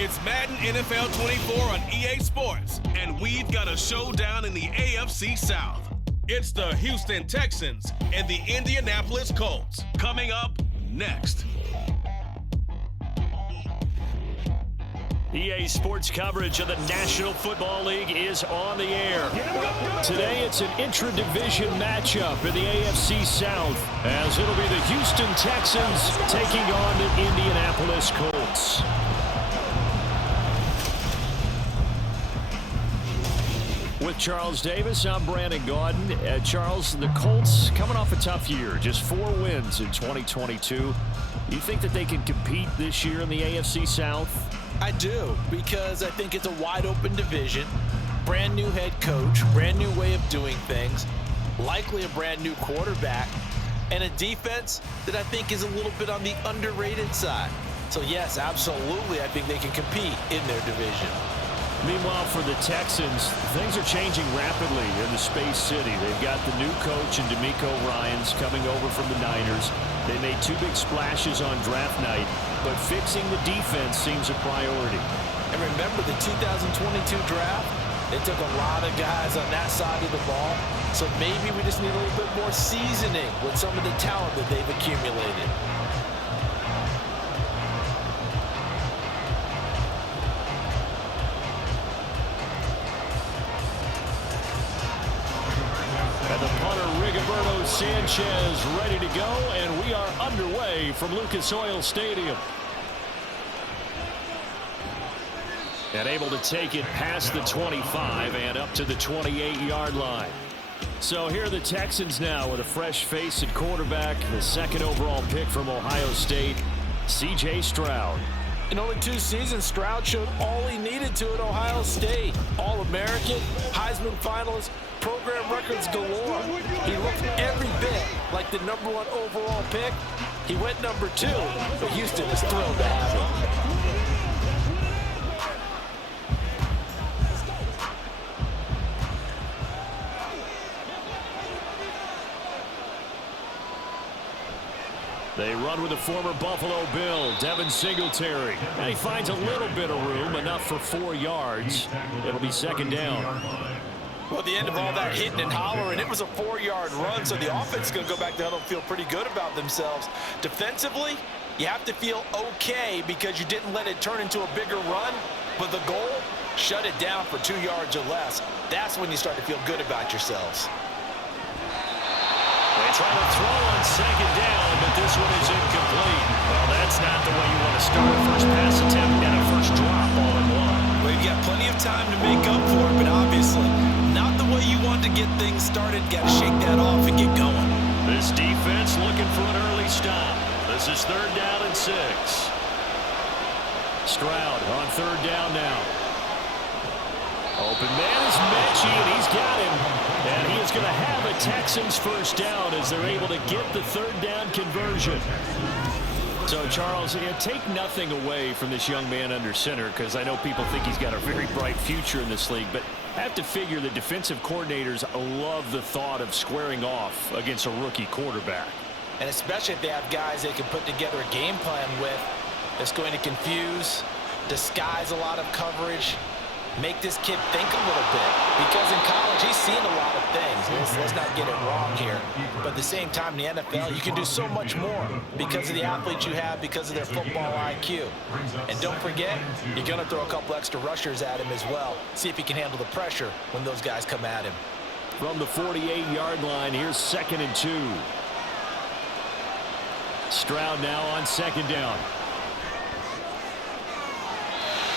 It's Madden NFL 24 on EA Sports, and we've got a showdown in the AFC South. It's the Houston Texans and the Indianapolis Colts. Coming up next. EA Sports coverage of the National Football League is on the air. Today it's an intra-division matchup in the AFC South, as it'll be the Houston Texans taking on the Indianapolis Colts. With Charles Davis, I'm Brandon Gaudin. Charles, the Colts coming off a tough year, just 4 wins in 2022. You think that they can compete this year in the AFC South? I do, because I think it's a wide-open division, brand new head coach, brand new way of doing things, likely a brand new quarterback, and a defense that I think is a little bit on the underrated side. So yes, absolutely, I think they can compete in their division. Meanwhile, for the Texans, things are changing rapidly in the Space City. They've got the new coach and DeMeco Ryans coming over from the Niners. They made 2 big splashes on draft night, but fixing the defense seems a priority. And remember the 2022 draft? They took a lot of guys on that side of the ball, so maybe we just need a little bit more seasoning with some of the talent that they've accumulated. And the punter, Rigoberto Sanchez, ready to go, and we are underway from Lucas Oil Stadium. And able to take it past the 25 and up to the 28-yard line. So here are the Texans now with a fresh face at quarterback, the 2nd overall pick from Ohio State, C.J. Stroud. In only 2 seasons, Stroud showed all he needed to at Ohio State. All-American, Heisman finalist, program records galore. He looked every bit like the #1 overall pick. He went number 2, but Houston is thrilled to have him. They run with the former Buffalo Bill, Devin Singletary. And he finds a little bit of room, enough for 4 yards. It'll be 2nd down. Well, at the end of all that hitting and hollering, it was a 4-yard run, so the offense is going to go back there and feel pretty good about themselves. Defensively, you have to feel okay because you didn't let it turn into a bigger run, but the goal, shut it down for 2 yards or less. That's when you start to feel good about yourselves. They try to throw on 2nd down, but this one is incomplete. Well, that's not the way you want to start a first pass attempt and a first drop all in one. Well, you've got plenty of time to make up for it, but obviously not the way you want to get things started. Got to shake that off and get going. This defense looking for an early stop. This is 3rd down and 6. Stroud on 3rd down now. Open man is Mechie, and he's got him. And he is going to have a Texans first down as they're able to get the 3rd down conversion. So, Charles, take nothing away from this young man under center, because I know people think he's got a very bright future in this league, but I have to figure the defensive coordinators love the thought of squaring off against a rookie quarterback. And especially if they have guys they can put together a game plan with that's going to confuse, disguise a lot of coverage, make this kid think a little bit, because in college he's seen a lot of things. Let's not get it wrong here, but at the same time in the NFL you can do so much more because of the athletes you have, because of their football IQ. And don't forget, you're going to throw a couple extra rushers at him as well, see if he can handle the pressure when those guys come at him. From the 48-yard line, here's 2nd and 2. Stroud now on 2nd down.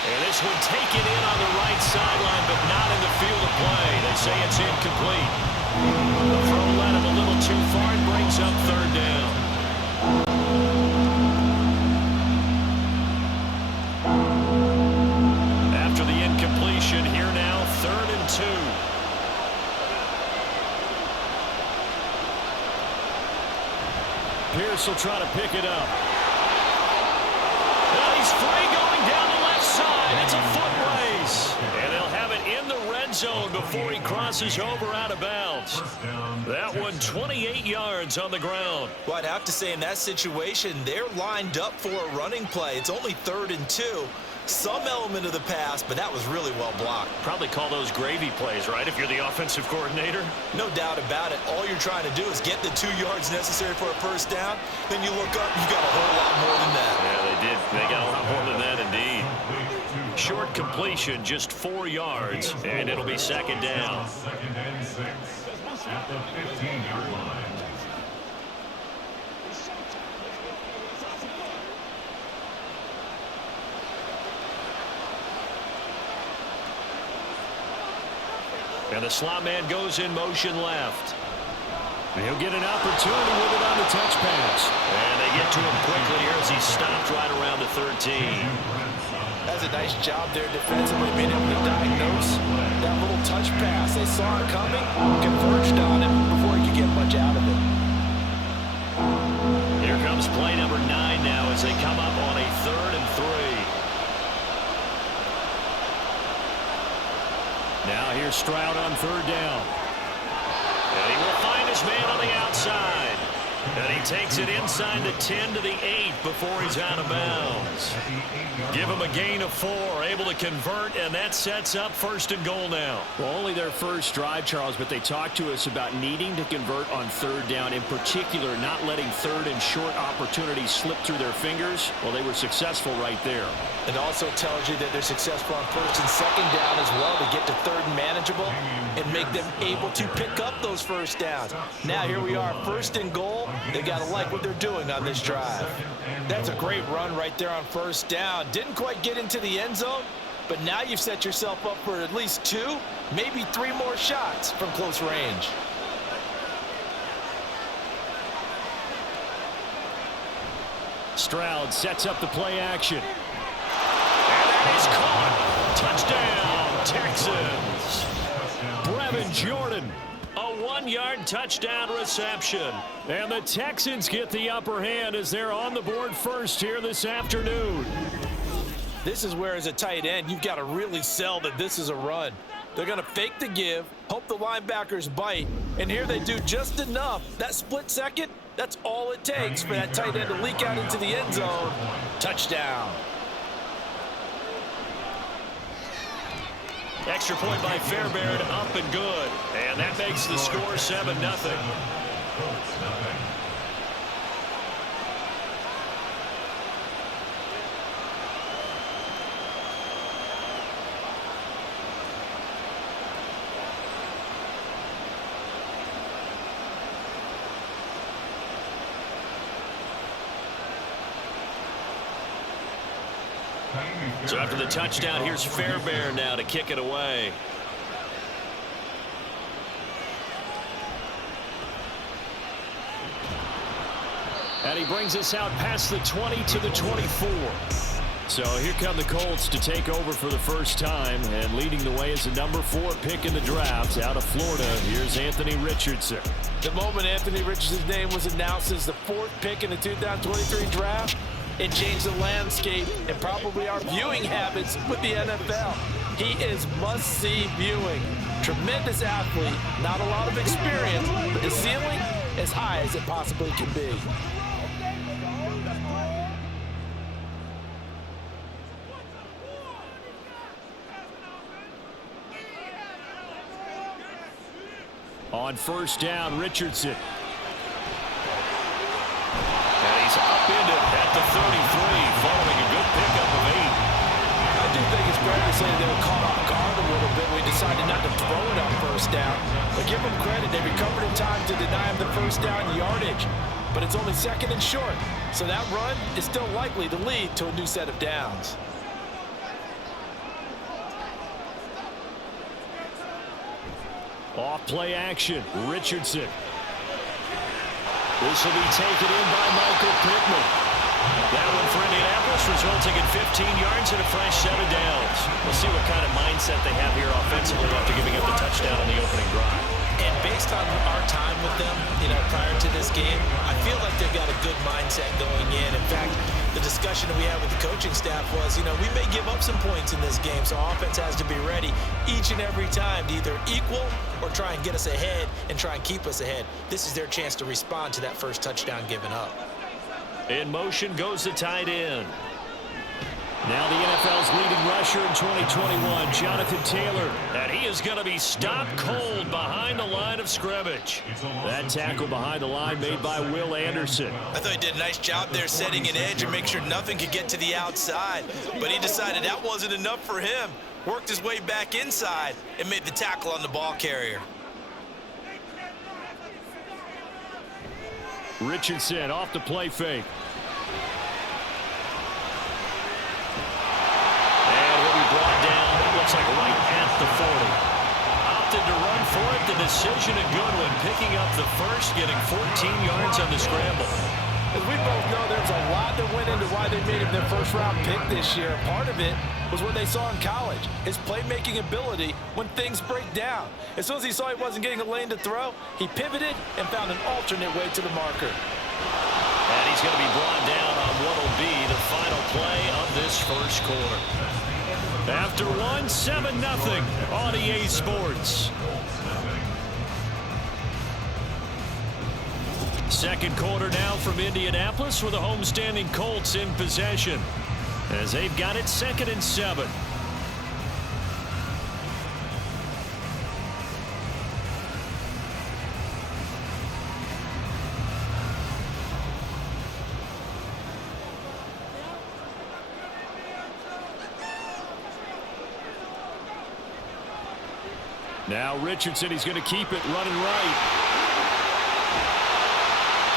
And this one taken in on the right sideline, but not in the field of play. They say it's incomplete. The throw led him a little too far and brings up 3rd down. After the incompletion, here now, 3rd and 2. Pierce will try to pick it up. Well, he's free going down the left side. It's a foot race. And they'll have it in the red zone before he crosses over out of bounds. That one 28 yards on the ground. Well, I'd have to say in that situation, they're lined up for a running play. It's only 3rd and 2. Some element of the pass, but that was really well blocked. Probably call those gravy plays, right, if you're the offensive coordinator? No doubt about it. All you're trying to do is get the 2 yards necessary for a first down. Then you look up, you got a whole lot more than that. Yeah, they did. They got a lot more than that, indeed. Short completion, just 4 yards, and it'll be second down. Second and 6 at the 15-yard line. And the slot man goes in motion left. And he'll get an opportunity with it on the touch pass. And they get to him quickly here as he stopped right around the 13. That's a nice job there defensively, being able to diagnose that little touch pass. They saw it coming, converged on it before he could get much out of it. Here comes play number 9 now as they come up on a 3rd and 3. Now here's Stroud on 3rd down. And he will find his man on the outside. And he takes it inside the 10 to the 8 before he's out of bounds. Give him a gain of 4, able to convert, and that sets up 1st and goal now. Well, only their first drive, Charles, but they talked to us about needing to convert on 3rd down, in particular not letting 3rd and short opportunities slip through their fingers. Well, they were successful right there. It also tells you that they're successful on 1st and 2nd down as well to get to 3rd and manageable and make them able to pick up those first downs. Now here we are, 1st and goal. They got to like what they're doing on this drive. That's a great run right there on 1st down. Didn't quite get into the end zone, but now you've set yourself up for at least 2, maybe 3 more shots from close range. Stroud sets up the play action. And that is caught. Touchdown, Texans. Brevin Jordan. A 1-yard touchdown reception. And the Texans get the upper hand as they're on the board first here this afternoon. This is where, as a tight end, you've got to really sell that this is a run. They're going to fake the give, hope the linebackers bite, and here they do just enough. That split second, that's all it takes for that tight end to leak out into the end zone. Touchdown. Extra point by Fairbairn, up and good. And that makes the score 7-0. So after the touchdown, here's Fairbairn now to kick it away. And he brings us out past the 20 to the 24. So here come the Colts to take over for the first time, and leading the way is the number 4 pick in the draft out of Florida. Here's Anthony Richardson. The moment Anthony Richardson's name was announced as the 4th pick in the 2023 draft, it changed the landscape and probably our viewing habits with the NFL. He is must-see viewing. Tremendous athlete, not a lot of experience, but the ceiling as high as it possibly can be. On 1st down, Richardson. And he's upended at the 33, following a good pickup of 8. I do think it's fair to say they were caught off guard a little bit. We decided not to throw it on 1st down. But give them credit. They recovered in time to deny him the 1st down yardage. But it's only 2nd and short. So that run is still likely to lead to a new set of downs. Off play action, Richardson. This will be taken in by Michael Pittman. That one for Indianapolis, resulting in 15 yards and a fresh set of downs. We'll see what kind of mindset they have here offensively after giving up the touchdown on the opening drive. And based on our time with them, prior to this game, I feel like they've got a good mindset going in. In fact, the discussion that we had with the coaching staff was, we may give up some points in this game, so offense has to be ready each and every time to either equal or try and get us ahead and try and keep us ahead. This is their chance to respond to that first touchdown given up. In motion goes the tight end. Now the NFL's leading rusher in 2021, Jonathan Taylor. And he is going to be stopped cold behind the line of scrimmage. That tackle behind the line made by Will Anderson. I thought he did a nice job there setting an edge and make sure nothing could get to the outside. But he decided that wasn't enough for him. Worked his way back inside and made the tackle on the ball carrier. Richardson off the play fake. Brought down, looks like right at the 40. Opted to run for it. The decision a good one. Picking up the first, getting 14 yards on the scramble. As we both know, there's a lot that went into why they made him their first-round pick this year. Part of it was what they saw in college, his playmaking ability when things break down. As soon as he saw he wasn't getting a lane to throw, he pivoted and found an alternate way to the marker. And he's going to be brought down on what will be the final play of this first quarter. After 7-0 on EA Sports. Second quarter now from Indianapolis with the homestanding Colts in possession as they've got it 2nd and 7. Now Richardson, he's going to keep it running right.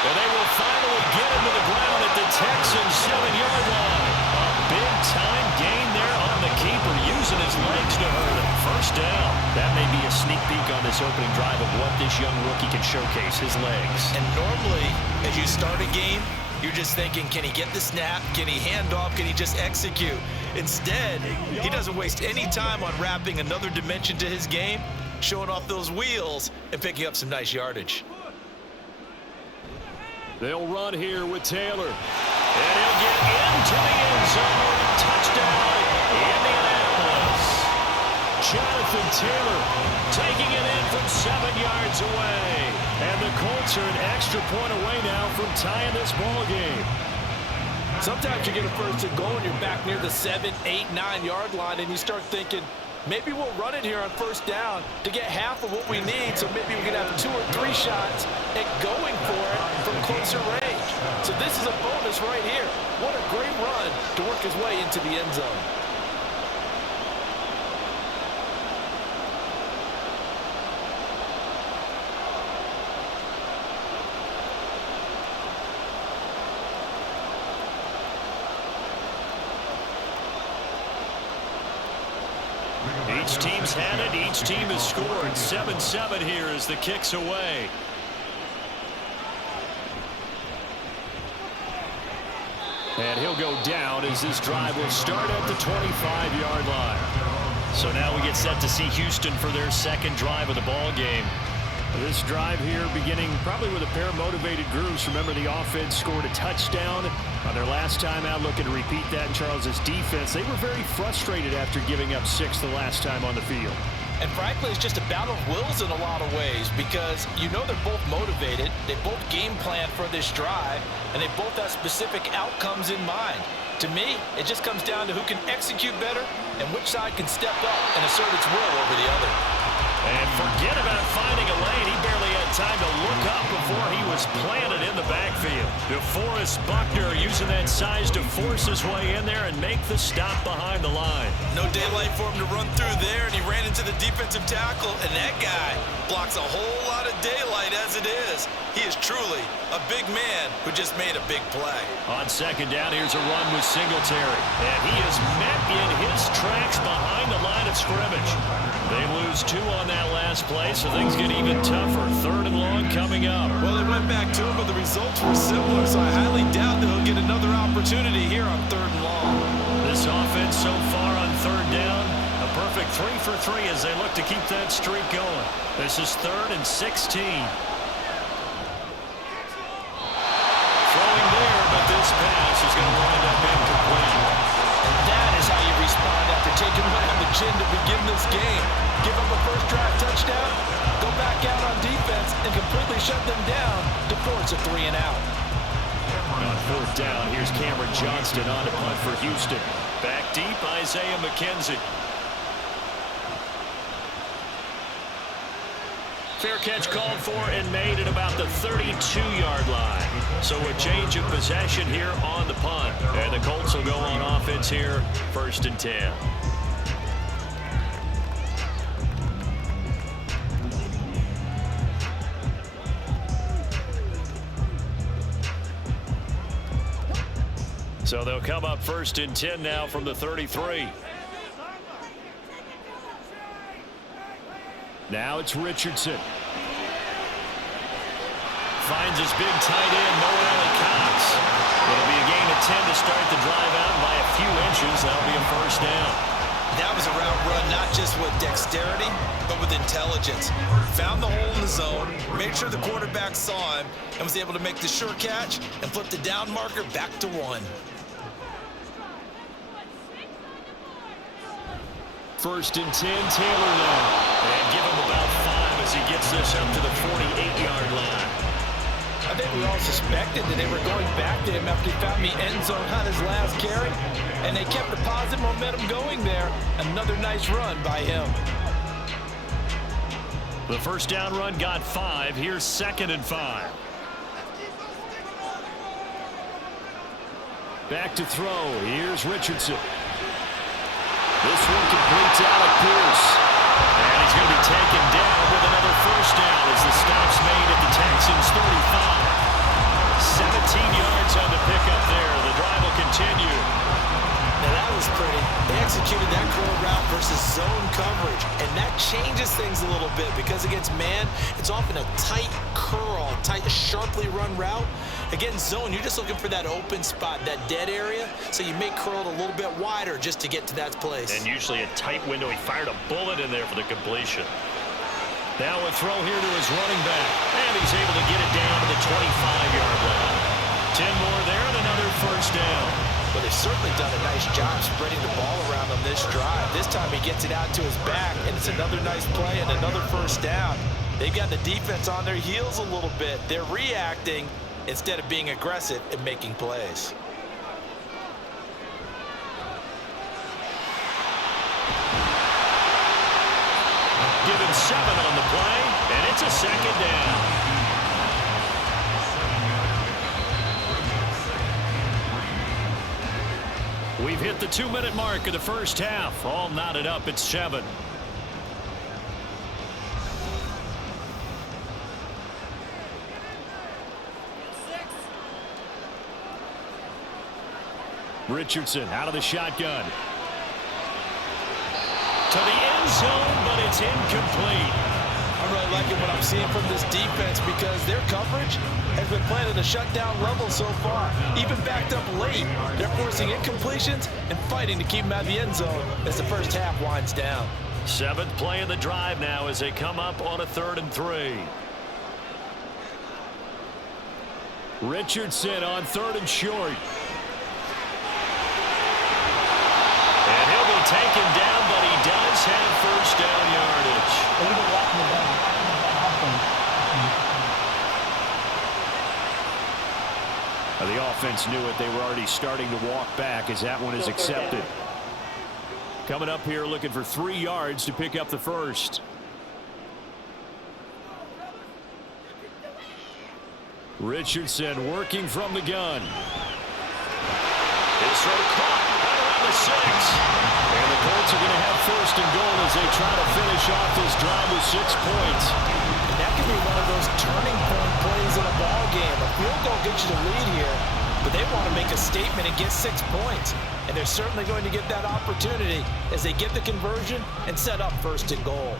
And they will finally get him to the ground at the Texans 7-yard line. A big-time gain there on the keeper, using his legs to hurt him. First down. That may be a sneak peek on this opening drive of what this young rookie can showcase, his legs. And normally, as you start a game, you're just thinking, can he get the snap? Can he hand off? Can he just execute? Instead, he doesn't waste any time on wrapping another dimension to his game, showing off those wheels and picking up some nice yardage. They'll run here with Taylor. And he'll get into the end zone. Touchdown, Indianapolis. Jonathan Taylor taking it in from 7 yards away. And the Colts are an extra point away now from tying this ball game. Sometimes you get a first and goal and you're back near the 7, 8, 9-yard line, and you start thinking, maybe we'll run it here on first down to get half of what we need, so maybe we can have 2 or 3 shots at going for it from closer range. So this is a bonus right here. What a great run to work his way into the end zone. Each team's had it. Each team has scored. 7-7 here as the kick's away. And he'll go down as this drive will start at the 25-yard line. So now we get set to see Houston for their second drive of the ball game. This drive here beginning probably with a pair of motivated groups. Remember, the offense scored a touchdown on their last time out. Looking to repeat that in Charles's defense. They were very frustrated after giving up 6 the last time on the field. And frankly, it's just a battle of wills in a lot of ways, because you know they're both motivated, they both game plan for this drive, and they both have specific outcomes in mind. To me, it just comes down to who can execute better and which side can step up and assert its will over the other. And forget about finding a lane. He barely had time to look up before he was planted in the backfield. DeForest Buckner using that size to force his way in there and make the stop behind the line. No daylight for him to run through there, and he ran into the defensive tackle, and that guy blocks a whole lot of daylight as it is. He is truly a big man who just made a big play. On second down, here's a run with Singletary. And he is met in his tracks behind the line of scrimmage. They lose 2 on that last play, so things get even tougher. 3rd and long coming up. Well, they went back to him, but the results were similar, so I highly doubt that he'll get another opportunity here on 3rd and long. This offense so far on 3rd down, a perfect 3 for 3 as they look to keep that streak going. This is 3rd and 16. Throwing there, but this pass is going to wind up incomplete. And that is how you respond after taking one on the chin to begin this game. Give up a first drive touchdown, go back out on defense, and completely shut them down to force a 3 and out. On 4th down. Here's Cameron Johnston on to punt for Houston. Back deep, Isaiah McKenzie. Fair catch called for and made at about the 32-yard line. So a change of possession here on the punt. And the Colts will go on offense here, 1st and 10. So they'll come up 1st and 10 now from the 33. Now it's Richardson. Finds his big tight end, Noah Cox. It'll be a gain of 10 to start the drive out by a few inches. That'll be a 1st down. That was a route run, not just with dexterity, but with intelligence. Found the hole in the zone, made sure the quarterback saw him, and was able to make the sure catch and flip the down marker back to 1. 1st and 10, Taylor now. And give him about 5 as he gets this up to the 48-yard line. I think we all suspected that they were going back to him after he found the end zone on his last carry, and they kept the positive momentum going there. Another nice run by him. The 1st down run got 5. Here's 2nd and 5. Back to throw. Here's Richardson. This one completes Alec Pierce. And he's going to be taken down with another 1st down as the stop's made at the Texans' 35. 17 yards on the pickup there. The drive will continue. Now that was pretty. They executed that curl route versus zone coverage, and that changes things a little bit because against man, it's often a tight curl, tight, sharply run route. Against zone, you're just looking for that open spot, that dead area, so you may curl it a little bit wider just to get to that place. And usually a tight window. He fired a bullet in there for the completion. Now a throw here to his running back, and he's able to get it down to the 25-yard line. 10 more there and another 1st down. Well, they've certainly done a nice job spreading the ball around on this drive. This time he gets it out to his back, and it's another nice play and another 1st down. They've got the defense on their heels a little bit. They're reacting instead of being aggressive and making plays. Given 7 on the play, and it's a 2nd down. We've hit the 2-minute mark of the 1st half. All knotted up at 7. Richardson out of the shotgun. To the end zone, but it's incomplete. I'm really liking what I'm seeing from this defense because their coverage has been playing at a shutdown level so far. Even backed up late, they're forcing incompletions and fighting to keep them out of the end zone as the 1st half winds down. 7th play of the drive now as they come up on a 3rd and 3. Richardson on 3rd and short. And he'll be taken down, but he does have 1st down yardage. The offense knew it. They were already starting to walk back as that one is accepted. Coming up here looking for 3 yards to pick up the 1st. Richardson working from the gun. His throw caught right around the 6. And the Colts are going to have 1st and goal as they try to finish off this drive with 6 points. And that could be one of those turning point plays in a ball game. A field goal gets you the lead here, but they want to make a statement and get 6 points. And they're certainly going to get that opportunity as they get the conversion and set up 1st and goal.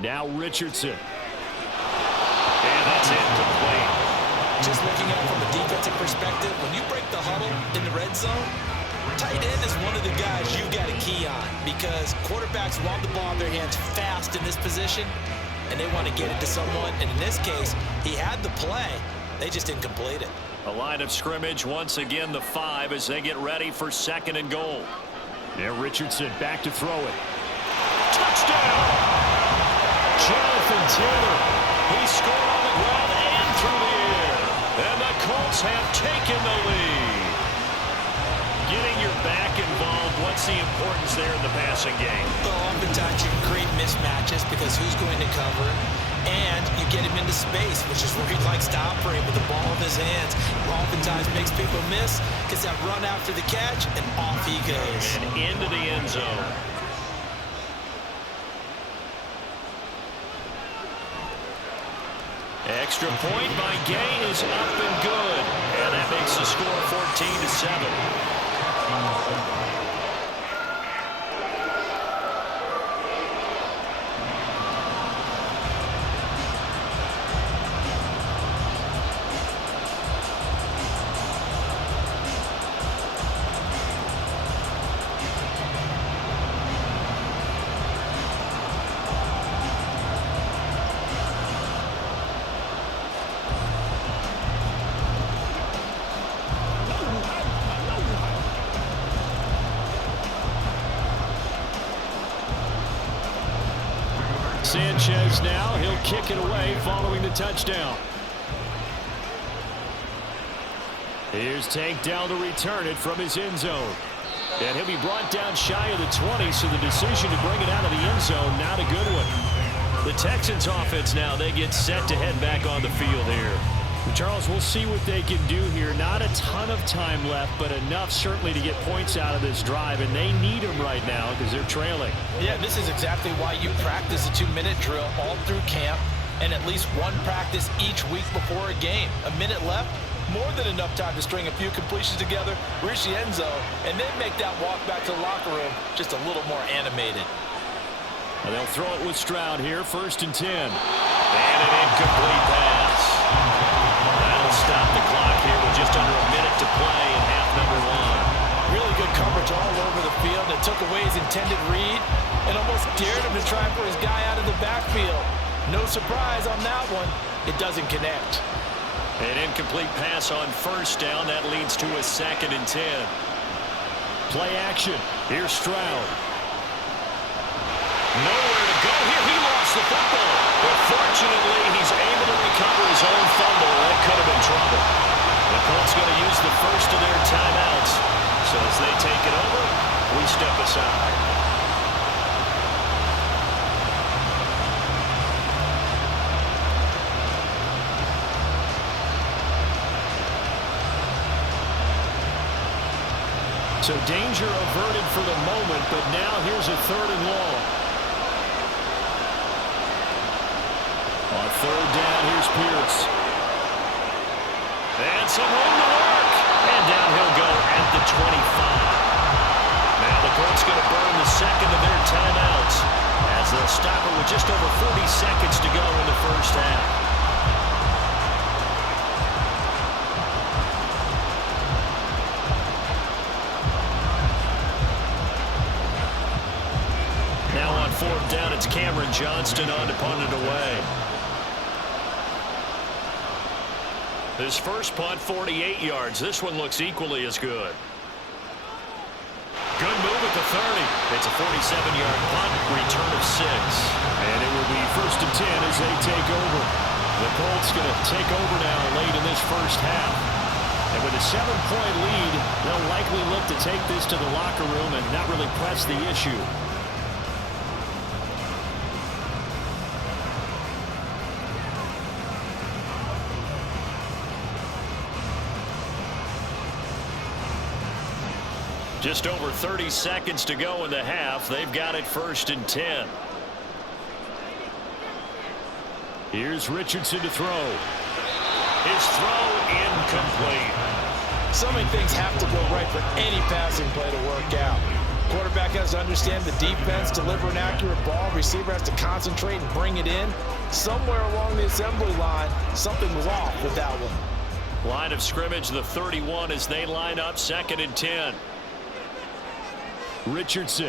Now Richardson. And that's incomplete. Just looking at it from a defensive perspective, when you break the huddle in the red zone, tight end is one of the guys you've got to key on because quarterbacks want the ball in their hands fast in this position, and they want to get it to someone. And in this case, he had the play. They just didn't complete it. A line of scrimmage, once again the 5 as they get ready for 2nd and goal. Now Richardson back to throw it. Touchdown! Jonathan Jonathan Taylor. He scored on the ground and through the air. And the Colts have taken the lead. Getting your back involved, what's the importance there in the passing game? Well, oftentimes you can create mismatches because who's going to cover, and you get him into space, which is where he likes to operate with the ball in his hands. Oftentimes makes people miss, gets that run after the catch, and off he goes. And into the end zone. Extra point by Gay is up and good. And that makes the score 14-7. Sanchez now, he'll kick it away following the touchdown. Here's Tank down to return it from his end zone. And he'll be brought down shy of the 20, so the decision to bring it out of the end zone, not a good one. The Texans offense now, they get set to head back on the field here. Charles, we'll see what they can do here. Not a ton of time left, but enough certainly to get points out of this drive, and they need them right now because they're trailing. Yeah, this is exactly why you practice a 2-minute drill all through camp and at least one practice each week before a game. A minute left, more than enough time to string a few completions together, reach the end zone, and then make that walk back to the locker room just a little more animated. And they'll throw it with Stroud here, 1st and 10. And an incomplete pass. That'll stop the clock here with just under a minute to play in half number 1. Really good coverage all over the field. It took away his intended read and almost dared him to try for his guy out of the backfield. No surprise on that one. It doesn't connect. An incomplete pass on 1st down. That leads to a 2nd and 10. Play action. Here's Stroud. Nowhere to go here. He lost the football. But fortunately, he's able to recover his own fumble. That could have been trouble. The Colts going to use the first of their timeouts. So as they take it over, we step aside. So danger averted for the moment, but now here's a 3rd and long. On 3rd down, here's Pierce. And some room to work. And down he'll go at the 25. Now the Colts going to burn the 2nd of their timeouts as they'll stop it with just over 40 seconds to go in the 1st half. Now on 4th down, it's Cameron Johnston on to punt it away. His first punt, 48 yards. This one looks equally as good. Good move at the 30. It's a 47-yard punt, return of 6. And it will be 1st and 10 as they take over. The Colts going to take over now late in this 1st half. And with a 7-point lead, they'll likely look to take this to the locker room and not really press the issue. Just over 30 seconds to go in the half. They've got it 1st and 10. Here's Richardson to throw. His throw incomplete. So many things have to go right for any passing play to work out. Quarterback has to understand the defense, deliver an accurate ball. Receiver has to concentrate and bring it in. Somewhere along the assembly line, something was off with that one. Line of scrimmage, the 31 as they line up, 2nd and 10. Richardson.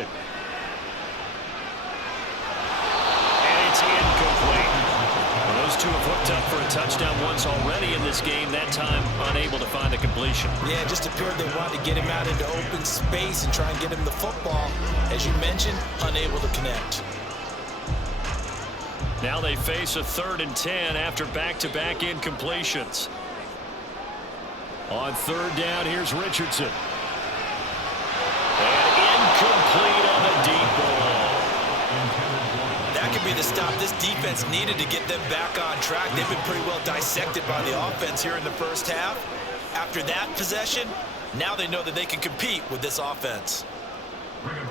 And it's incomplete. Well, those two have hooked up for a touchdown once already in this game. That time unable to find the completion. Yeah, it just appeared they wanted to get him out into open space and try and get him the football. As you mentioned, unable to connect. Now they face a 3rd and 10 after back-to-back incompletions. On 3rd down, here's Richardson. And incomplete on the deep ball. That could be the stop this defense needed to get them back on track. They've been pretty well dissected by the offense here in the first half. After that possession, now they know that they can compete with this offense.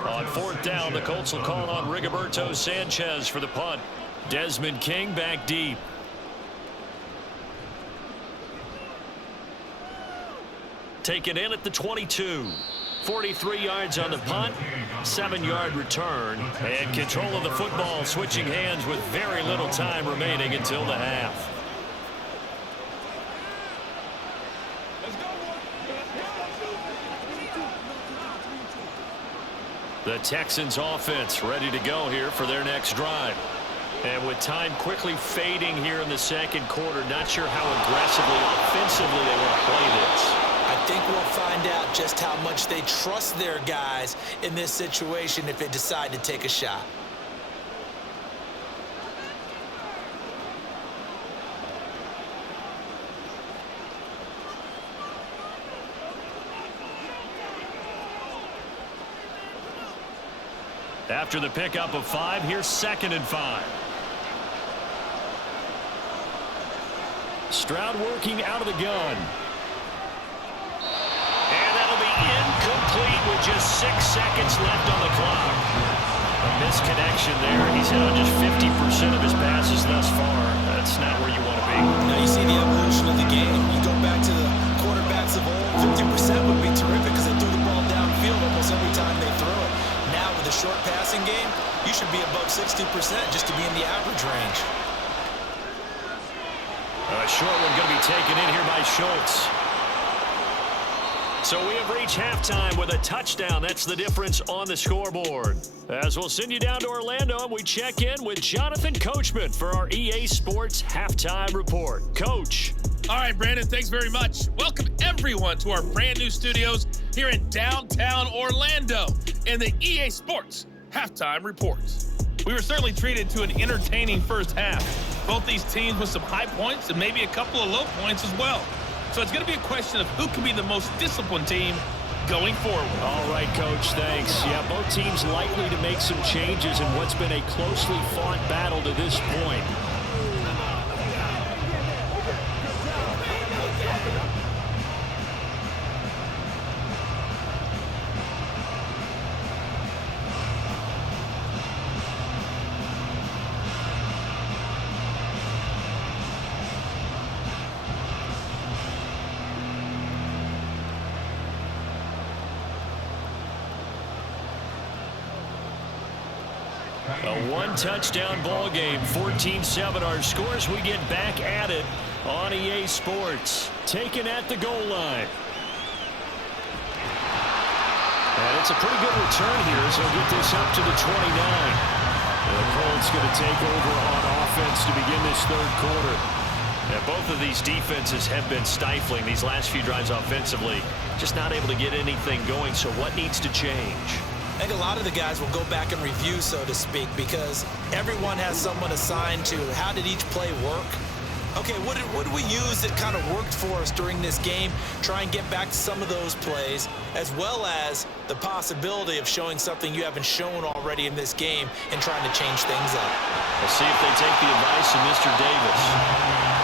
On 4th down, the Colts will call on Rigoberto Sanchez for the punt. Desmond King back deep. Taken in at the 22. 43 yards on the punt, 7-yard return, and control of the football switching hands with very little time remaining until the half. The Texans offense ready to go here for their next drive. And with time quickly fading here in the second quarter, not sure how aggressively, offensively they want to play this. I think we'll find out just how much they trust their guys in this situation if they decide to take a shot. After the pickup of 5, here's 2nd and 5. Stroud working out of the gun. And that'll be incomplete with just 6 seconds left on the clock. A misconnection there. He's hit on just 50% of his passes thus far. That's not where you want to be. Now you see the evolution of the game. You go back to the quarterbacks of old, 50% would be terrific because they threw the ball downfield almost every time they threw it. Now with the short passing game, you should be above 60% just to be in the average range. A short one going to be taken in here by Schultz. So we have reached halftime with a touchdown. That's the difference on the scoreboard. As we'll send you down to Orlando, and we check in with Jonathan Coachman for our EA Sports Halftime Report. Coach. All right, Brandon, thanks very much. Welcome, everyone, to our brand new studios here in downtown Orlando in the EA Sports Halftime Report. We were certainly treated to an entertaining first half. Both these teams with some high points and maybe a couple of low points as well. So it's going to be a question of who can be the most disciplined team going forward. All right, Coach, thanks. Yeah, both teams likely to make some changes in what's been a closely fought battle to this point. A one-touchdown ball game, 14-7 our scores. We get back at it on EA Sports. Taken at the goal line. And it's a pretty good return here, so we'll get this up to the 29. The Colts going to take over on offense to begin this third quarter. And both of these defenses have been stifling these last few drives offensively. Just not able to get anything going, so what needs to change? I think a lot of the guys will go back and review, so to speak, because everyone has someone assigned to how did each play work. Okay, what did we use that kind of worked for us during this game? Try and get back to some of those plays, as well as the possibility of showing something you haven't shown already in this game and trying to change things up. We'll see if they take the advice of Mr. Davis.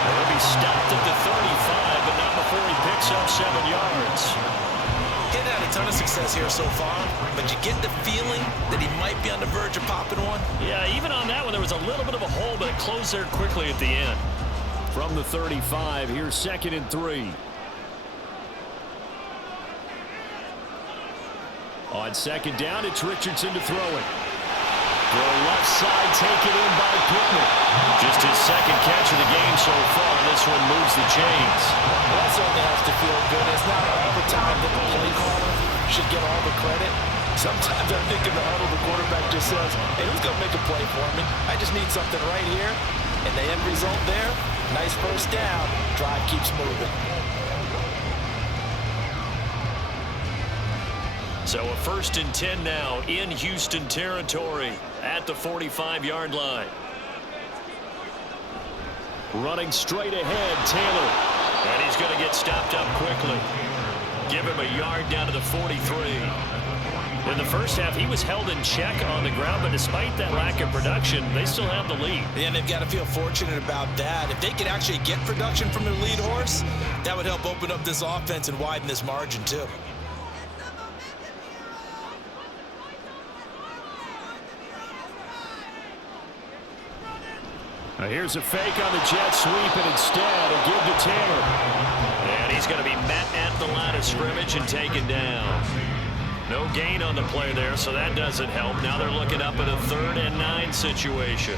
He'll be stopped at the 35, but not before he picks up 7 yards. He's had a ton of success here so far, but you get the feeling that he might be on the verge of popping one. Yeah, even on that one, there was a little bit of a hole, but it closed there quickly at the end. From the 35, here's 2nd and 3. On 2nd down, it's Richardson to throw it. Throw left side, taken in by Pittman. Just his second catch of the game so far. This one moves the chains. Well, that certainly has to feel good. It's not all the time that the play caller should get all the credit. Sometimes I think in the huddle, the quarterback just says, hey, who's going to make a play for me? I just need something right here. And the end result there, nice first down. Drive keeps moving. So a 1st and 10 now in Houston territory at the 45-yard line. Running straight ahead, Taylor. And he's going to get stopped up quickly. Give him a yard down to the 43. In the first half, he was held in check on the ground, but despite that lack of production, they still have the lead. Yeah, and they've got to feel fortunate about that. If they could actually get production from their lead horse, that would help open up this offense and widen this margin, too. Now here's a fake on the jet sweep, and instead a give to Taylor. And he's going to be met at the line of scrimmage and taken down. No gain on the play there, so that doesn't help. Now they're looking up at a 3rd and 9 situation.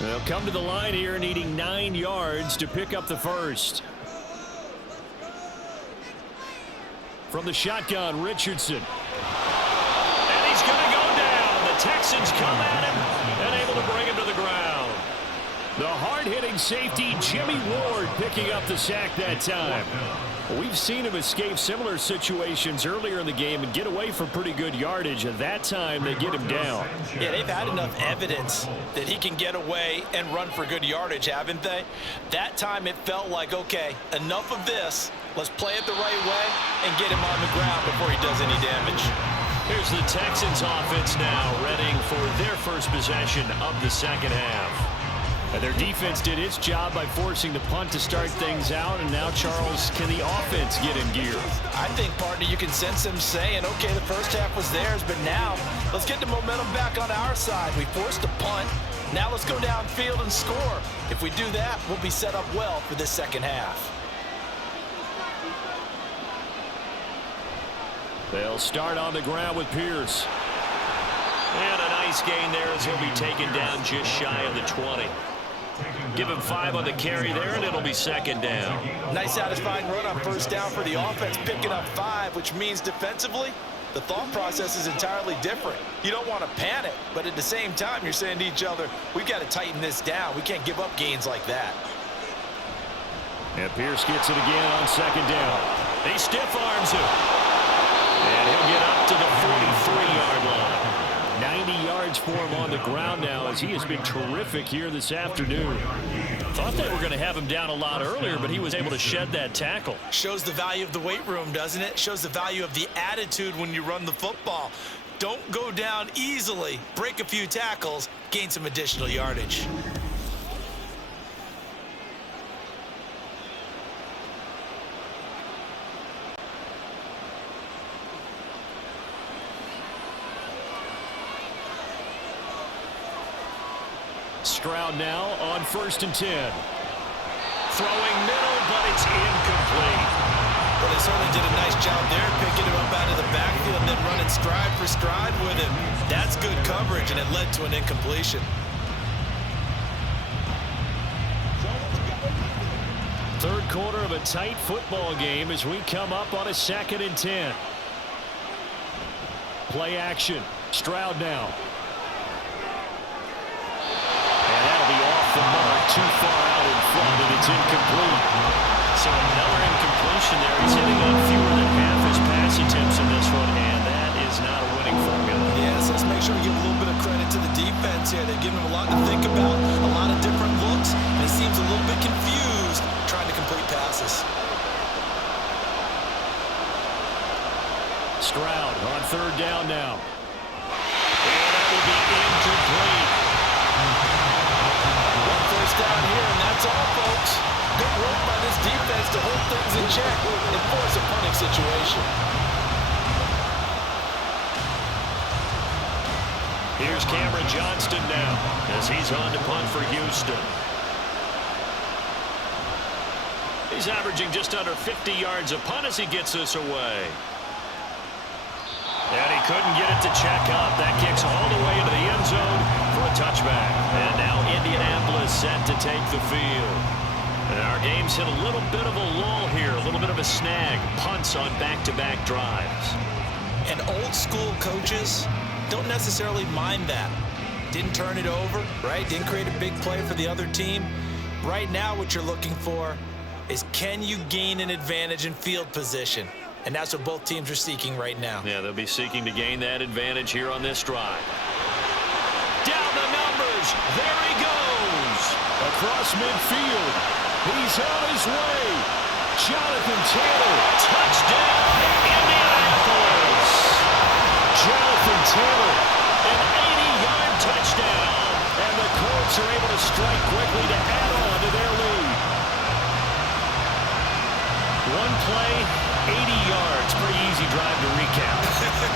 They'll come to the line here needing 9 yards to pick up the first. From the shotgun, Richardson. And he's going to go down. The Texans come at him and able to bring him to the ground. The hard-hitting safety, Jimmy Ward, picking up the sack that time. We've seen him escape similar situations earlier in the game and get away from pretty good yardage, and that time they get him down. Yeah, they've had enough evidence that he can get away and run for good yardage, haven't they? That time it felt like, okay, enough of this. Let's play it the right way and get him on the ground before he does any damage. Here's the Texans offense now, readying for their first possession of the second half. And their defense did its job by forcing the punt to start things out. And now, Charles, can the offense get in gear? I think, partner, you can sense them saying, okay, the first half was theirs, but now let's get the momentum back on our side. We forced a punt. Now let's go downfield and score. If we do that, we'll be set up well for this second half. They'll start on the ground with Pierce. And a nice gain there as he'll be taken down just shy of the 20. Give him 5 on the carry there, and it'll be second down. Nice satisfying run on first down for the offense, picking up 5, which means defensively, the thought process is entirely different. You don't want to panic, but at the same time, you're saying to each other, we've got to tighten this down. We can't give up gains like that. And Pierce gets it again on second down. He stiff arms him. And he'll get up to the 43-yard line. 90 yards for him on the ground now as he has been terrific here this afternoon. Thought they were going to have him down a lot earlier, but he was able to shed that tackle. Shows the value of the weight room, doesn't it? Shows the value of the attitude when you run the football. Don't go down easily. Break a few tackles, gain some additional yardage. Stroud now on 1st and 10. Throwing middle, but it's incomplete. Well, they certainly did a nice job there, picking him up out of the backfield and then running stride for stride with him. That's good coverage, and it led to an incompletion. Third quarter of a tight football game as we come up on a 2nd and 10. Play action. Stroud now. The mark too far out in front, and it's incomplete. So another incompletion there. He's hitting on fewer than half his pass attempts in this one, and that is not a winning formula. Yes, let's make sure we give a little bit of credit to the defense here. They've given him a lot to think about, a lot of different looks, and he seems a little bit confused trying to complete passes. Stroud on 3rd down now. And that will be incomplete. First down here, and that's all, folks. Good work by this defense to hold things in check and force a punting situation. Here's Cameron Johnston now as he's on to punt for Houston. He's averaging just under 50 yards a punt as he gets this away. And he couldn't get it to check up. That kicks all the way into the end zone for a touchback. And now Indianapolis set to take the field. And our game's hit a little bit of a lull here, a little bit of a snag. Punts on back-to-back drives. And old-school coaches don't necessarily mind that. Didn't turn it over, right? Didn't create a big play for the other team. Right now what you're looking for is, can you gain an advantage in field position? And that's what both teams are seeking right now. Yeah, they'll be seeking to gain that advantage here on this drive. Down the numbers. across midfield. He's on his way. Jonathan Taylor, touchdown, Indianapolis. Jonathan Taylor, an 80-yard touchdown. And the Colts are able to strike quickly to add on to their lead. One play, 80 yards. Pretty easy drive to recap.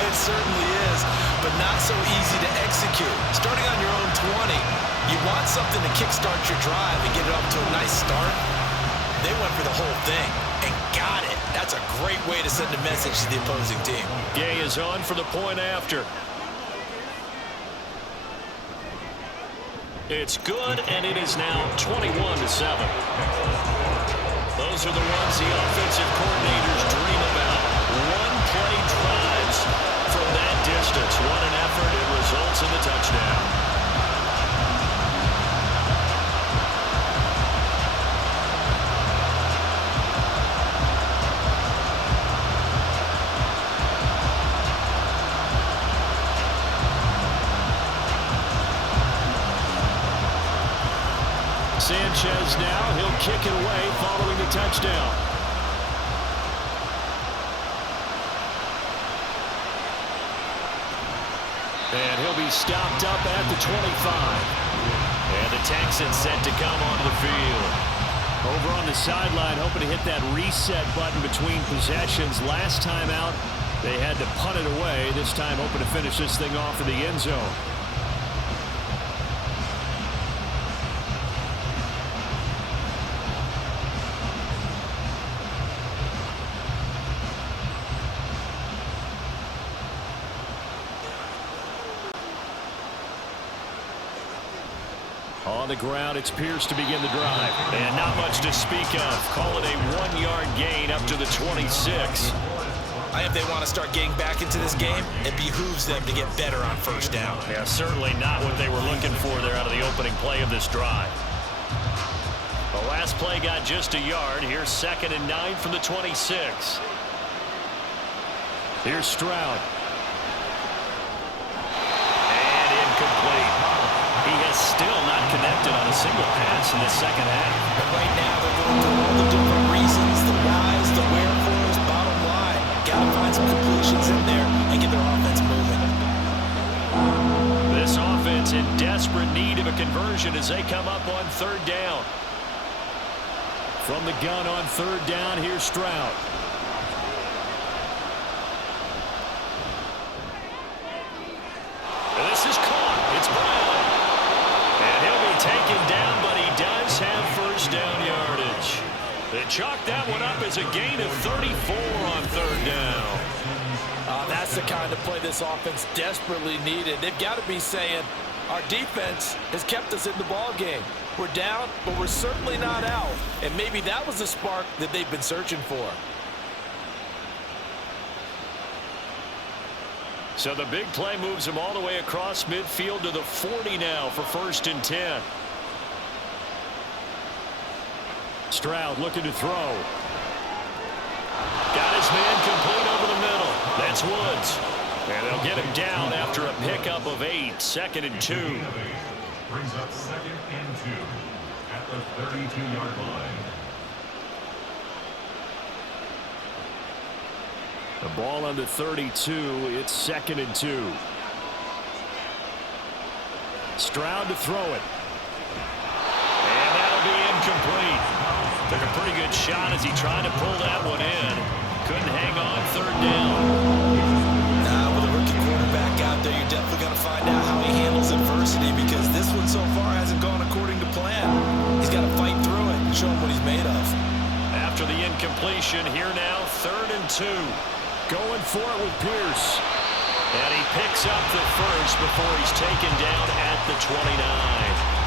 It certainly is, but not so easy to execute. Starting on your own 20, you want something to kickstart your drive and get it up to a nice start. They went for the whole thing and got it. That's a great way to send a message to the opposing team. Gay is on for the point after. It's good, and it is now 21-7. Those are the ones the offensive coordinators dream about. One-play drives from that distance. What an effort. It results in the touchdown. Sanchez now, he'll kick it away following the touchdown. And he'll be stopped up at the 25. And the Texans set to come onto the field. Over on the sideline, hoping to hit that reset button between possessions. Last time out, they had to punt it away. This time, hoping to finish this thing off in the end zone. On the ground, it's Pierce to begin the drive. And not much to speak of. Call it a 1-yard gain up to the 26. If they want to start getting back into this game, it behooves them to get better on first down. Yeah, certainly not what they were looking for there out of the opening play of this drive. The last play got just a yard. Here's 2nd and 9 from the 26. Here's Stroud. And incomplete. He has still not connected on a single pass in the second half. But right now, they're going through all the different reasons, the whys, the wherefores, bottom line. Got to find some completions in there and get their offense moving. This offense in desperate need of a conversion as they come up on 3rd down. From the gun on 3rd down, here's Stroud. This is caught. It's Brown. And he'll be taken down, but he does have first down yardage. They chalk that one up as a gain of 34 on 3rd down. That's the kind of play this offense desperately needed. They've got to be saying, our defense has kept us in the ball game. We're down, but we're certainly not out. And maybe that was the spark that they've been searching for. So the big play moves him all the way across midfield to the 40 now for 1st and 10. Stroud looking to throw. Got his man complete over the middle. That's Woods. And they'll get him down after a pickup of 8. 2nd and 2. Brings up 2nd and 2 at the 32-yard line. The ball on the 32. It's 2nd and 2. Stroud to throw it. And that'll be incomplete. Took a pretty good shot as he tried to pull that one in. Couldn't hang on 3rd down. With a rookie quarterback out there, you're definitely going to find out how he handles adversity, because this one so far hasn't gone according to plan. He's got to fight through it and show him what he's made of. After the incompletion, here now 3rd and 2. Going for it with Pierce. And he picks up the first before he's taken down at the 29.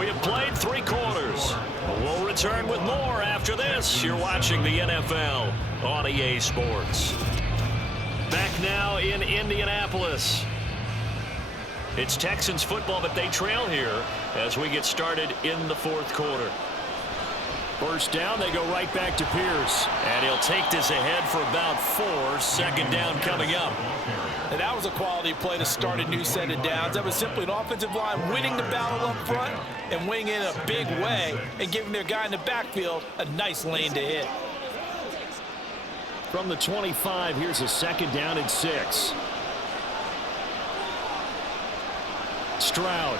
We have played 3 quarters. We'll return with more after this. You're watching the NFL on EA Sports. Back now in Indianapolis. It's Texans football, but they trail here as we get started in the 4th quarter. First down, they go right back to Pierce. And he'll take this ahead for about 4. Second down coming up. And that was a quality play to start a new set of downs. That was simply an offensive line winning the battle up front and winning in a big way and giving their guy in the backfield a nice lane to hit. From the 25, here's a second down and 6. Stroud.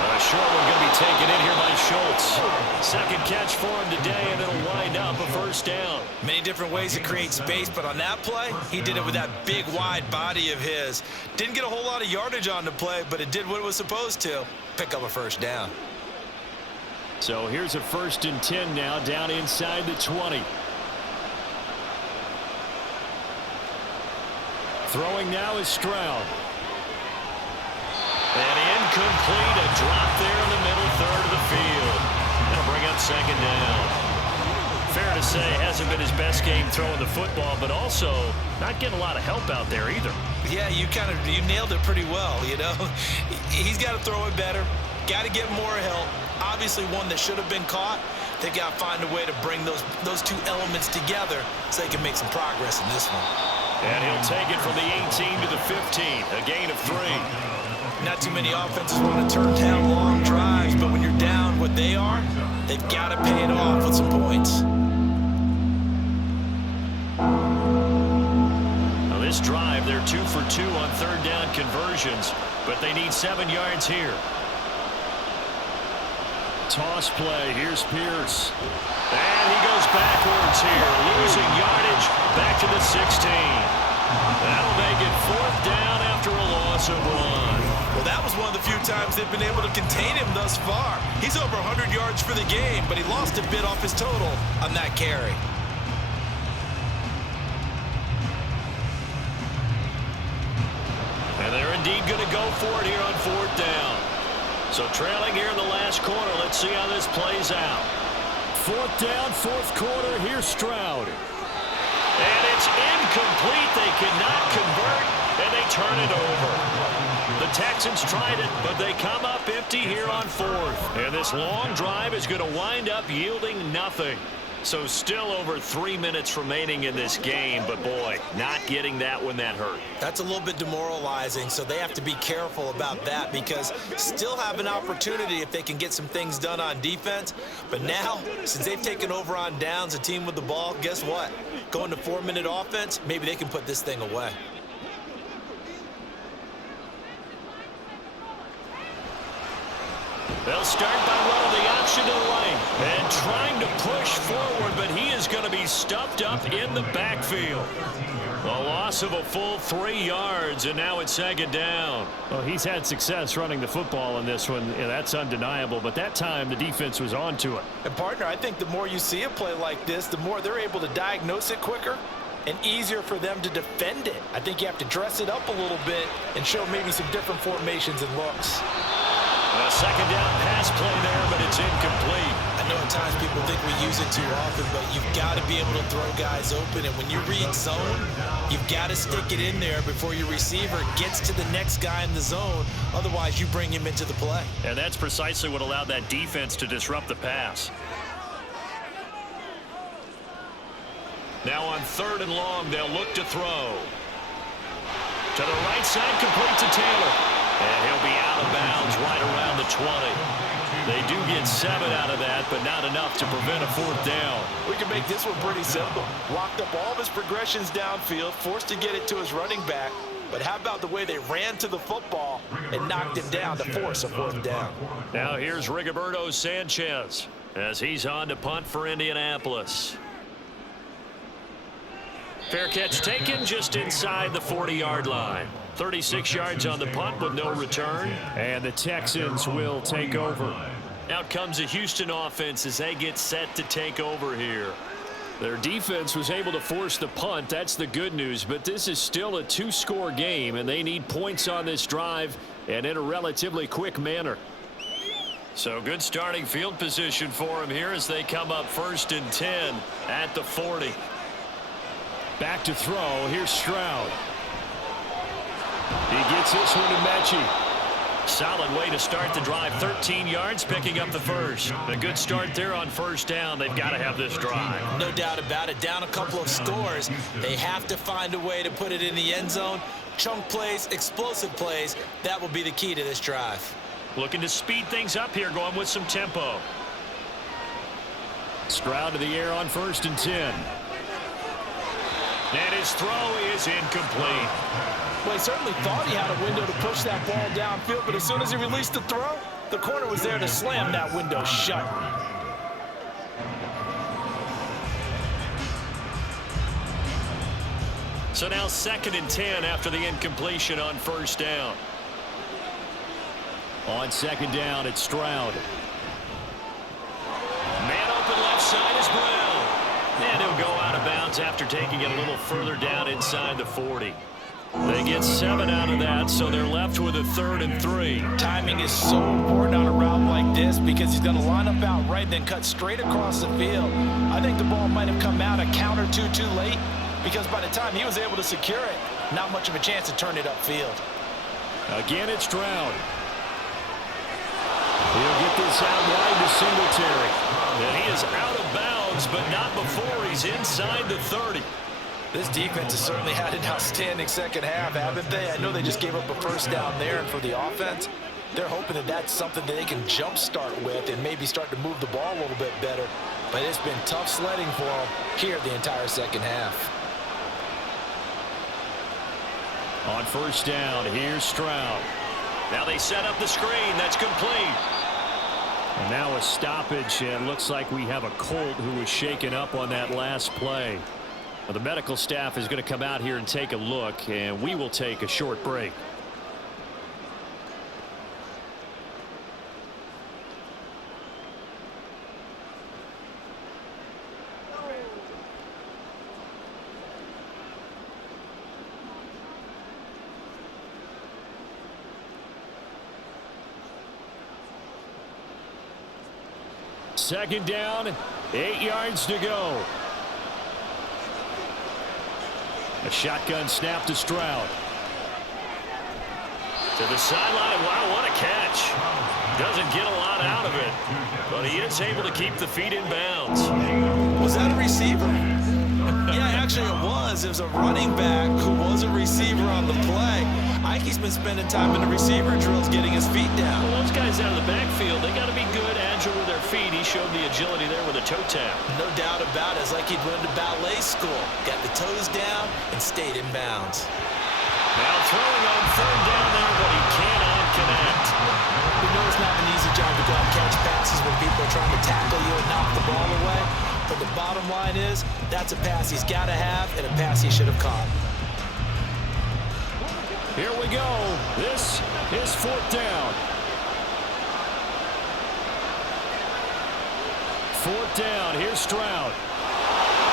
A short one going to be taken in here by Schultz. Second catch for him today, and it'll wind up a first down. Many different ways to create space, but on that play, he did it with that big, wide body of his. Didn't get a whole lot of yardage on the play, but it did what it was supposed to. Pick up a first down. So here's a 1st and 10 now, down inside the 20. Throwing now is Stroud. And incomplete, a drop there in the middle third of the field. That'll bring up second down. Fair to say, hasn't been his best game throwing the football, but also not getting a lot of help out there either. Yeah, you nailed it pretty well, you know. He's got to throw it better. Got to get more help. Obviously one that should have been caught. They got to find a way to bring those two elements together so they can make some progress in this one. And he'll take it from the 18 to the 15, a gain of 3. Not too many offenses want to turn down long drives, but when you're down what they are, they've got to pay it off with some points. Now this drive, they're 2 for 2 on third down conversions, but they need 7 yards here. Toss play. Here's Pierce. And he goes backwards here, losing yardage back to the 16. That'll make it 4th down after a loss of 1. Well, that was one of the few times they've been able to contain him thus far. He's over 100 yards for the game, but he lost a bit off his total on that carry. And they're indeed going to go for it here on 4th down. So trailing here in the last quarter. Let's see how this plays out. 4th down, 4th quarter. Here's Stroud. And it's incomplete. They cannot convert, and they turn it over. The Texans tried it, but they come up empty here on 4th. And this long drive is going to wind up yielding nothing. So still over 3 minutes remaining in this game, but boy, not getting that when that hurt. That's a little bit demoralizing, so they have to be careful about that because still have an opportunity if they can get some things done on defense. But now, since they've taken over on downs, a team with the ball, guess what? Going to 4-minute offense, maybe they can put this thing away. They'll start by running the option to the lane and trying to push forward, but he is going to be stuffed up in the backfield. A loss of a full 3 yards, and now it's second down. Well, he's had success running the football in this one, and that's undeniable, but that time the defense was on to it. And, partner, I think the more you see a play like this, the more they're able to diagnose it quicker and easier for them to defend it. I think you have to dress it up a little bit and show maybe some different formations and looks. A second down pass play there, but it's incomplete. I know at times people think we use it too often, but you've got to be able to throw guys open. And when you read zone, you've got to stick it in there before your receiver gets to the next guy in the zone. Otherwise, you bring him into the play. And that's precisely what allowed that defense to disrupt the pass. Now on 3rd and long, they'll look to throw. To the right side, complete to Taylor. And he'll be out of bounds right around the 20. They do get 7 out of that, but not enough to prevent a 4th down. We can make this one pretty simple. Locked up all of his progressions downfield, forced to get it to his running back. But how about the way they ran to the football and knocked him down to force a 4th down? Now here's Rigoberto Sanchez as he's on to punt for Indianapolis. Fair catch taken just inside the 40-yard line. 36 yards on the punt with no return. And the Texans will take over. Out comes the Houston offense as they get set to take over here. Their defense was able to force the punt. That's the good news. But this is still a 2-score game, and they need points on this drive and in a relatively quick manner. So good starting field position for them here as they come up 1st and 10 at the 40. Back to throw. Here's Stroud. He gets this one to Mechie. Solid way to start the drive. 13 yards, picking up the first. A good start there on first down. They've got to have this drive. No doubt about it. Down a couple of scores. They have to find a way to put it in the end zone. Chunk plays, explosive plays. That will be the key to this drive. Looking to speed things up here, going with some tempo. Stroud to the air on 1st and 10. And his throw is incomplete. Well, he certainly thought he had a window to push that ball downfield, but as soon as he released the throw, the corner was there to slam that window shut. So now 2nd and 10 after the incompletion on first down. On 2nd down, it's Stroud. Man open left side is Brown. And he'll go out of bounds after taking it a little further down inside the 40. They get 7 out of that, so they're left with a 3rd and 3. Timing is so important on a route like this because he's going to line up out right, then cut straight across the field. I think the ball might have come out a count or two too late because by the time he was able to secure it, not much of a chance to turn it upfield. Again, it's Stroud. He'll get this out wide to Singletary. And he is out of bounds, but not before he's inside the 30. This defense has certainly had an outstanding second half, haven't they? I know they just gave up a first down there, and for the offense, they're hoping that that's something that they can jumpstart with and maybe start to move the ball a little bit better. But it's been tough sledding for them here the entire second half. On first down, here's Stroud. Now they set up the screen. That's complete. And now a stoppage, and looks like we have a Colt who was shaken up on that last play. Well, the medical staff is going to come out here and take a look, and we will take a short break. Second down, 8 yards to go. A shotgun snap to Stroud. To the sideline. Wow, what a catch. Doesn't get a lot out of it, but he is able to keep the feet in bounds. Was that a receiver? Yeah, actually it was. It was a running back who was a receiver on the play. Ike's been spending time in the receiver drills getting his feet down. Well, those guys out of the backfield, they got to be good, agile with their feet. He showed the agility there with a toe tap. No doubt about it. It's like he'd went to ballet school. Got the toes down and stayed in bounds. Now throwing on 3rd down there, but he cannot connect. We know it's not an easy job to go out and catch passes when people are trying to tackle you and knock the ball away. But the bottom line is, that's a pass he's got to have and a pass he should have caught. Here we go. This is 4th down. 4th down. Here's Stroud.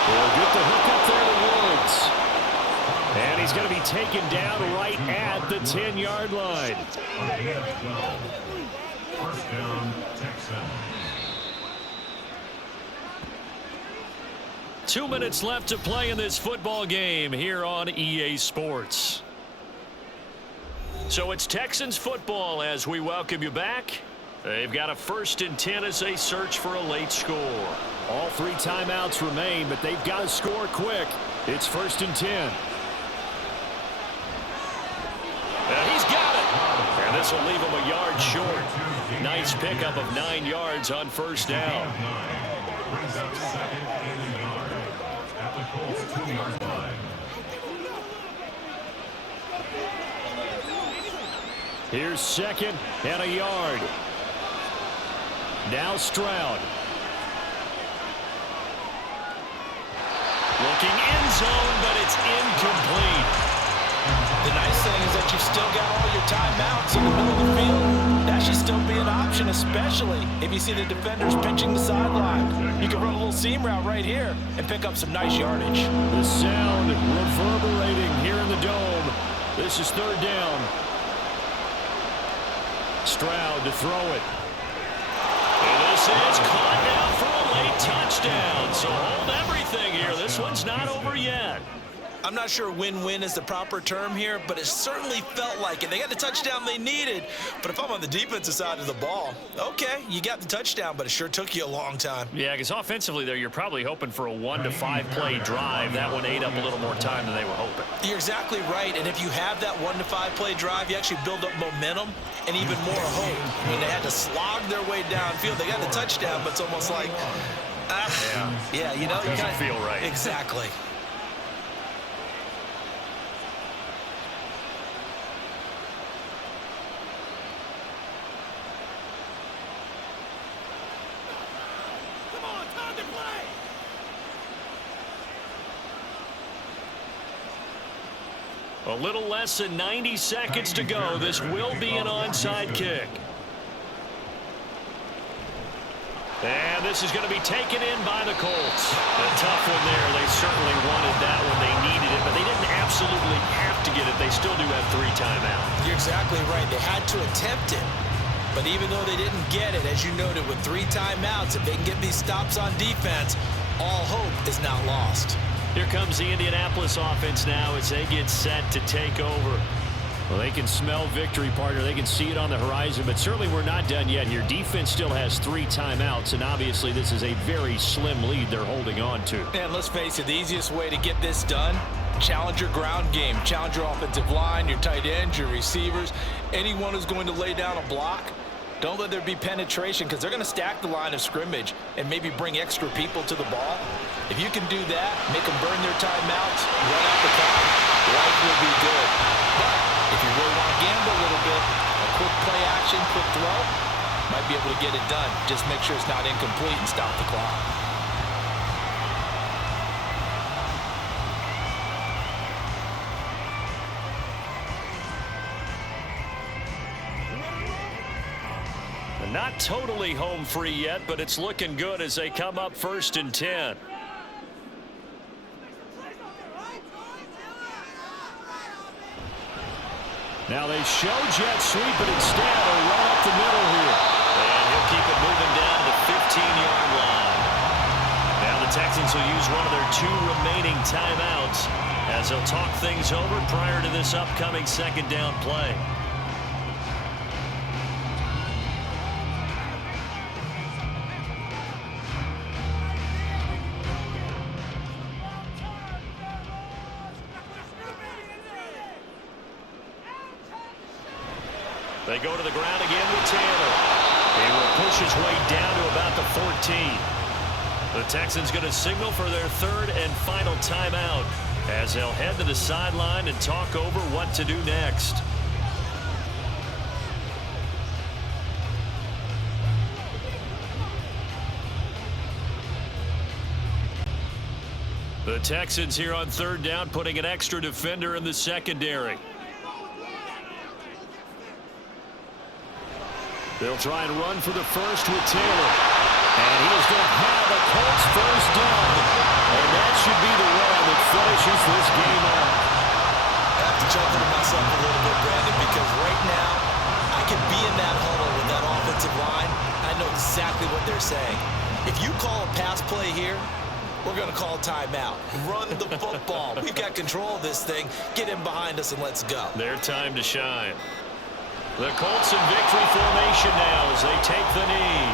He'll get the hook up there to Woods. And he's going to be taken down right at the 10-yard line. First down, Texans. 2 minutes left to play in this football game here on EA Sports. So it's Texans football as we welcome you back. They've got a 1st and 10 as they search for a late score. All 3 timeouts remain, but they've got to score quick. It's 1st and 10. And he's got it. And this will leave him a yard short. Nice pickup of 9 yards on first down. Brings up 2nd and a yard at the Colts 2-yard line. Here's 2nd and a yard. Now Stroud. Looking end zone, but it's incomplete. The nice thing is that you've still got all your timeouts in the middle of the field. That should still be an option, especially if you see the defenders pinching the sideline. You can run a little seam route right here and pick up some nice yardage. The sound reverberating here in the dome. This is 3rd down. Stroud to throw it. And this is caught down for a late touchdown. So hold everything here. This one's not over yet. I'm not sure win-win is the proper term here, but it certainly felt like it. They got the touchdown they needed, but if I'm on the defensive side of the ball, okay, you got the touchdown, but it sure took you a long time. Yeah, because offensively there, you're probably hoping for a 1 to 5 play drive. That one ate up a little more time than they were hoping. You're exactly right, and if you have that 1 to 5 play drive, you actually build up momentum and even more hope. I mean, they had to slog their way downfield. They got the touchdown, but it's almost like, yeah, you know, doesn't feel right. Exactly. A little less than 90 seconds to go. This will be an onside kick. And this is going to be taken in by the Colts. A tough one there. They certainly wanted that one. They needed it, but they didn't absolutely have to get it. They still do have 3 timeouts. You're exactly right. They had to attempt it. But even though they didn't get it, as you noted, with 3 timeouts, if they can get these stops on defense, all hope is not lost. Here comes the Indianapolis offense now as they get set to take over. Well, they can smell victory, partner. They can see it on the horizon, but certainly we're not done yet here. Defense still has 3 timeouts, and obviously this is a very slim lead they're holding on to. And let's face it, the easiest way to get this done, challenge your ground game. Challenge your offensive line, your tight ends, your receivers, anyone who's going to lay down a block. Don't let there be penetration because they're going to stack the line of scrimmage and maybe bring extra people to the ball. If you can do that, make them burn their timeouts, run out the clock, life will be good. But if you really want to gamble a little bit, a quick play action, quick throw, might be able to get it done. Just make sure it's not incomplete and stop the clock. Not totally home free yet, but it's looking good as they come up 1st and 10. Now they show jet sweep, but instead they'll run up the middle here. And he'll keep it moving down to the 15-yard line. Now the Texans will use one of their 2 remaining timeouts as they'll talk things over prior to this upcoming 2nd down play. They go to the ground again with Taylor. He will push his way down to about the 14. The Texans going to signal for their 3rd and final timeout as they'll head to the sideline and talk over what to do next. The Texans here on 3rd down, putting an extra defender in the secondary. They'll try and run for the first with Taylor. And he is going to have a Colts 1st down. And that should be the run that finishes this game out. I have to jump into myself a little bit, Brandon, because right now I can be in that huddle with that offensive line. I know exactly what they're saying. If you call a pass play here, we're going to call timeout. Run the football. We've got control of this thing. Get in behind us and let's go. Their time to shine. The Colts in victory formation now as they take the knee.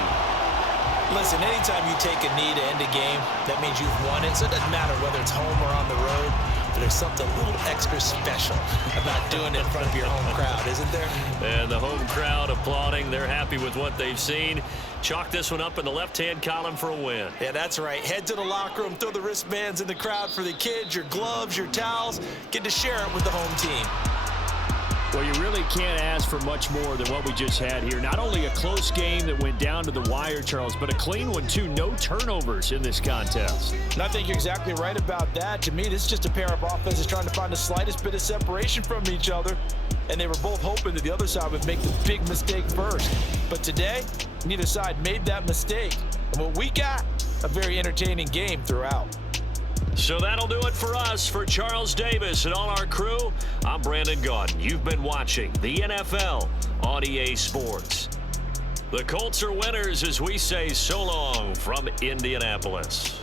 Listen, anytime you take a knee to end a game, that means you've won it. So it doesn't matter whether it's home or on the road, but there's something a little extra special about doing it in front of your home crowd, isn't there? And the home crowd applauding. They're happy with what they've seen. Chalk this one up in the left-hand column for a win. Yeah, that's right. Head to the locker room, throw the wristbands in the crowd for the kids, your gloves, your towels. Get to share it with the home team. Well, you really can't ask for much more than what we just had here. Not only a close game that went down to the wire, Charles, but a clean one, too. No turnovers in this contest. And I think you're exactly right about that. To me, this is just a pair of offenses trying to find the slightest bit of separation from each other. And they were both hoping that the other side would make the big mistake first. But today, neither side made that mistake. And what we got, a very entertaining game throughout. So that'll do it for us. For Charles Davis and all our crew, I'm Brandon Gaudin. You've been watching the NFL on EA Sports. The Colts are winners as we say so long from Indianapolis.